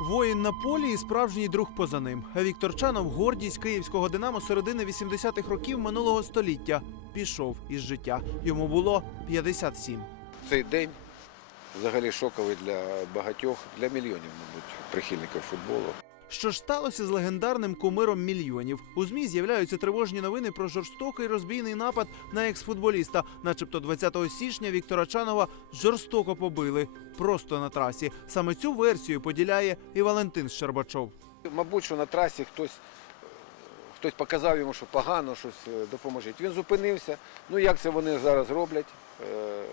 Воїн на полі і справжній друг поза ним. Віктор Чанов гордість київського динамо середини 80-х років минулого століття. Пішов із життя. Йому було 57. Цей день взагалі шоковий для багатьох, для мільйонів, мабуть, прихильників футболу. Що ж сталося з легендарним кумиром мільйонів? У змі з'являються тривожні новини про жорстокий розбійний напад на екс-футболіста. Начебто 20 січня Віктора Чанова жорстоко побили просто на трасі. Саме цю версію поділяє і Валентин Щербачов. Мабуть, що на трасі хтось, хтось показав йому, що погано, щось е, допоможіть. Він зупинився. Ну як це вони зараз роблять? Е,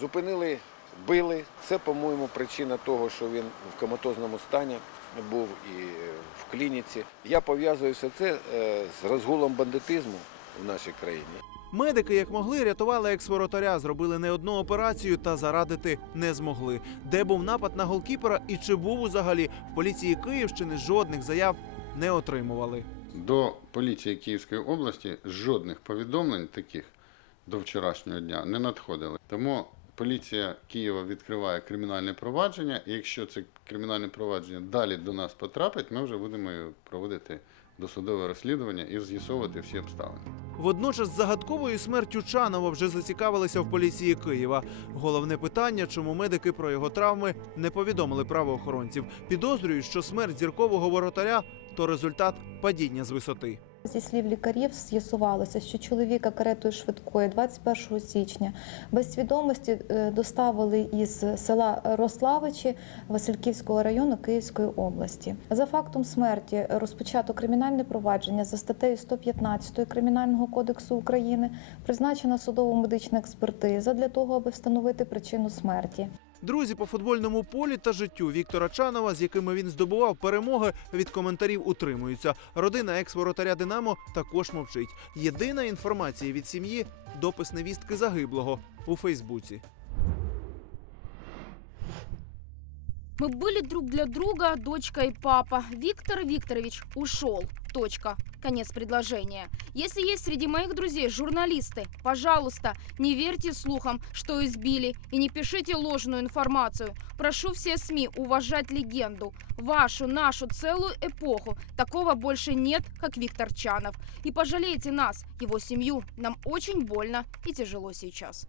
Зупинили, били. Це, по-моєму, причина того, що він в коматозному стані був і в клініці. Я пов'язую все це е, з розгулом бандитизму в нашій країні. Медики, як могли, рятували екс-воротаря, зробили не одну операцію та зарадити не змогли. Де був напад на голкіпера і чи був взагалі в поліції Київщини жодних заяв не отримували. До поліції Київської області жодних повідомлень таких до вчорашнього дня не надходили. Тому поліція Києва відкриває кримінальне провадження, і якщо це кримінальне провадження далі до нас потрапить, ми вже будемо проводити досудове розслідування і з'ясовувати всі обставини. Водночас загадковою смертю Чанова вже зацікавилися в поліції Києва. Головне питання, чому медики про його травми не повідомили правоохоронців. Підозрюють, що смерть зіркового воротаря то результат падіння з висоти. Зі слів лікарів з'ясувалося, що чоловіка каретою швидкої 21 січня без свідомості е, доставили із села Рославичі Васильківського району Київської області. За фактом смерті розпочато кримінальне провадження за статтею 115 Кримінального кодексу України, призначена судово-медична експертиза для того, аби встановити причину смерті. Друзі по футбольному полі та життю Віктора Чанова, з якими він здобував перемоги, від коментарів утримуються. Родина екс-воротаря Динамо також мовчить. Єдина інформація від сім'ї допис невістки загиблого у Фейсбуці. Мы были друг для друга дочка и папа. Виктор Викторович ушел. Точка. Конец предложения. Если есть среди моих друзей журналисты, пожалуйста, не верьте слухам, что избили, и не пишите ложную информацию. Прошу все СМИ уважать легенду. Вашу, нашу целую эпоху. Такого больше нет, как Виктор Чанов. И пожалейте нас, его семью. Нам очень больно и тяжело сейчас.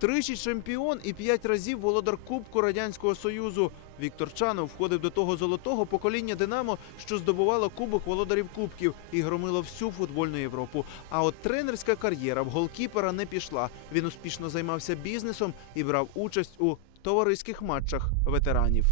Тричі чемпіон і п'ять разів володар Кубку Радянського Союзу. Віктор Чанов входив до того золотого покоління Динамо, що здобувало Кубок володарів Кубків і громило всю футбольну Європу. А от тренерська кар'єра в голкіпера не пішла. Він успішно займався бізнесом і брав участь у товариських матчах ветеранів.